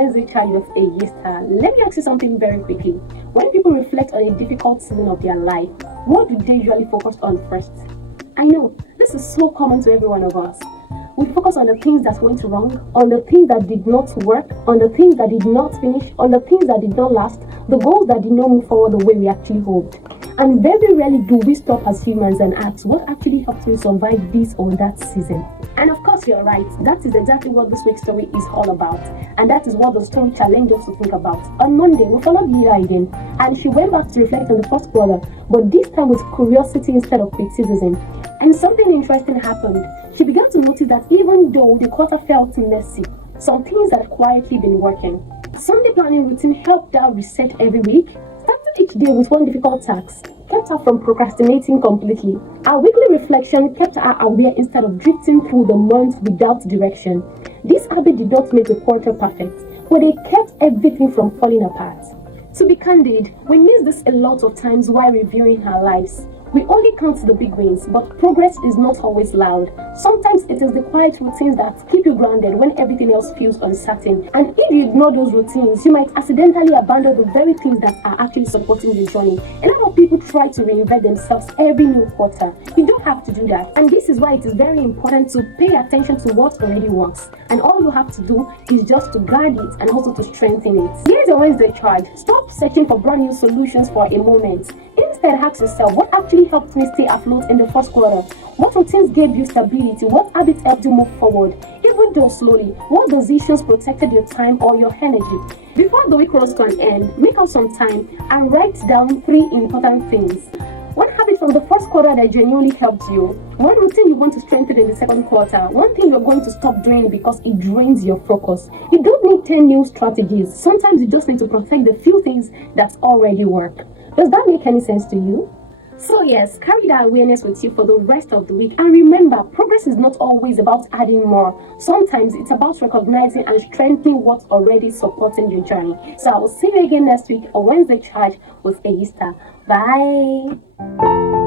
Wednesday charge with Eyistar. Let me ask you something very quickly. When people reflect on a difficult season of their life, what do they usually focus on first? I know, this is so common to every one of us. We focus on the things that went wrong, on the things that did not work, on the things that did not finish, on the things that did not last, the goals that did not move forward the way we actually hoped. And very rarely do we stop as humans and ask what actually helped me survive this or that season. And of course, you're right. That is exactly what this week's story is all about. And that is what the story challenges us to think about. On Monday, we followed Hira again, and she went back to reflect on the first quarter, but this time with curiosity instead of criticism. And something interesting happened. She began to notice that even though the quarter felt messy, some things had quietly been working. Sunday planning routine helped her reset every week, started each day with one difficult task, kept her from procrastinating completely. Our weekly reflection kept her aware instead of drifting through the month without direction. This habit did not make the quarter perfect, but it kept everything from falling apart. To be candid, we miss this a lot of times while reviewing our lives. We only count the big wins, but progress is not always loud. Sometimes it is the quiet routines that keep you grounded when everything else feels uncertain. And if you ignore those routines, you might accidentally abandon the very things that are actually supporting your journey. A lot of people try to reinvent themselves every new quarter. You don't have to do that. And this is why it is very important to pay attention to what already works. And all you have to do is just to guard it and also to strengthen it. Here's a Wednesday charge. Stop searching for brand new solutions for a moment. Instead, ask yourself, what actually helped me stay afloat in the first quarter? What routines gave you stability? What habits helped you move forward? Even though slowly, what decisions protected your time or your energy? Before the week rolls to an end, make out some time and write down 3 important things. One habit from the first quarter that genuinely helped you. One routine you want to strengthen in the second quarter. One thing you're going to stop doing because it drains your focus. You don't need 10 new strategies. Sometimes you just need to protect the few things that already work. Does that make any sense to you? So yes, carry that awareness with you for the rest of the week. And remember, progress is not always about adding more. Sometimes it's about recognizing and strengthening what's already supporting your journey. So I will see you again next week on Wednesday Charge with Eyistar. Bye.